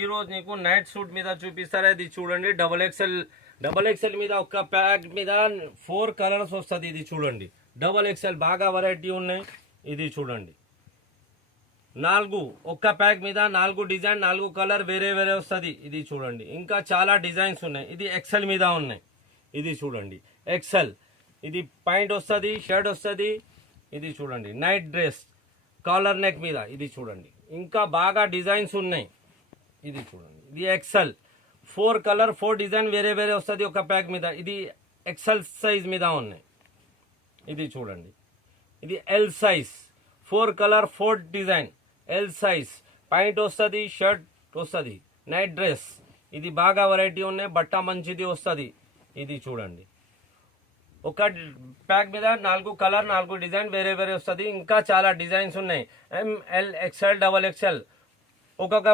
ఈ రోజు నీకు నైట్ సూట్ మీద చూపిస్తారా, ఇది చూడండి. డబల్ ఎక్సెల్ మీద ఒక ప్యాక్ మీద 4 కలర్స్ వస్తుంది. ఇది చూడండి, డబల్ ఎక్సెల్ బాగా వెరైటీ ఉన్నాయి. ఇది చూడండి, 4 ఒక్క ప్యాక్ మీద 4 డిజైన్ 4 కలర్ వేరే వేరే వస్తుంది. ఇది చూడండి, ఇంకా చాలా డిజైన్స్ ఉన్నాయి. ఇది ఎక్సెల్ మీద ఉన్నాయి. ఇది చూడండి ఎక్సెల్, ఇది పాయింట్ వస్తుంది, షర్ట్ వస్తుంది. ఇది చూడండి నైట్ డ్రెస్ కాలర్ నెక్ మీద. ఇది చూడండి, ఇంకా బాగా డిజైన్స్ ఉన్నాయి. ఇది చూడండి, ఇది ఎక్సెల్ 4 కలర్ 4 డిజైన్ వేరే వేరే వస్తుంది ఒక ప్యాక్ మీద. ఇది ఎక్సెల్ సైజ్ మీద ఉన్నాయి. ఇది చూడండి, ఇది L size 4 colour 4 design L size point వస్తుంది, షర్ట్ వస్తుంది, నైట్ డ్రెస్. ఇది బాగా వెరైటీ ఉన్నాయి, బట్ట మంచిది వస్తుంది. ఇది చూడండి, ఒక ప్యాక్ మీద 4 కలర్ 4 డిజైన్ వేరే వేరే వస్తుంది. ఇంకా చాలా డిజైన్స్ ఉన్నాయి. ఎంఎల్ ఎక్స్ఎల్ డబల్ ఎక్స్ఎల్ ఒక్కొక్క